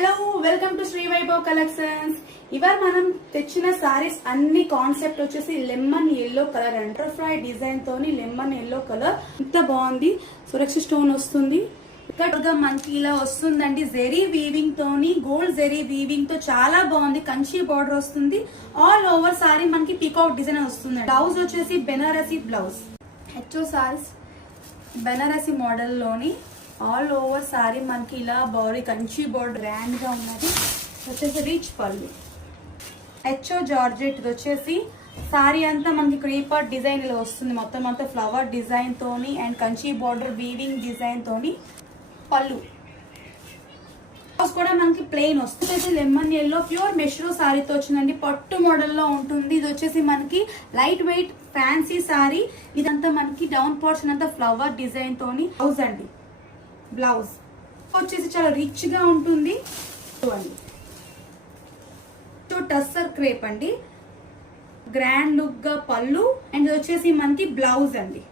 Hello welcome to Shri Vaibhav collections. ఇవాళ మనం తెచ్చిన సారీస్ అన్ని కాన్సెప్ట్ వచ్చేసి lemon yellow colour butterfly design తోని లెమన్ ఎల్లో కలర్ ఎంత బాగుంది. సురక్ష స్టోన్ వస్తుంది, ఇక్కడ మనకి ఇలా వస్తుందండి. జెరీ వీవింగ్ తోని గోల్డ్ జెరీ వీవింగ్ తో చాలా బాగుంది. కంచి బార్డర్ వస్తుంది. ఆల్ ఓవర్ సారీ మనకి పీకాక్ డిజైన్ వస్తుంది. బ్లౌజ్ వచ్చేసి బెనారసి బ్లౌజ్. హెచ్ఓ సారీస్ బెనారసి మోడల్ లోని ఆల్ ఓవర్ సారీ మనకి ఇలా బాడీ కంచి బోర్డర్ గ్రాండ్ గా ఉన్నది. వచ్చేసి రిచ్ పళ్ళు. హెచ్ఓ జార్జెట్ ఇది వచ్చేసి సారీ అంతా మనకి క్రీపర్ డిజైన్ ఇలా వస్తుంది. మొత్తం అంతా ఫ్లవర్ డిజైన్ తోని and Kanchi border weaving design తోని పళ్ళు. కూడా మనకి ప్లెయిన్ వస్తుంది. లెమన్ ఎల్లో ప్యూర్ మెష్రో సారీతో వచ్చిందండి. పట్టు మోడల్ లో ఉంటుంది. ఇది వచ్చేసి మనకి లైట్ వెయిట్ ఫ్యాన్సీ సారీ. ఇదంతా మనకి డౌన్ పోర్షన్ అంతా ఫ్లవర్ డిజైన్ తోని బ్లౌజ్ అండి. బ్లౌజ్ వచ్చేసి చాలా రిచ్ గా ఉంటుంది. టస్సర్ క్రేప్ అండి. గ్రాండ్ లుక్ గా పళ్ళు అండ్ వచ్చేసి మనకి బ్లౌజ్ అండి.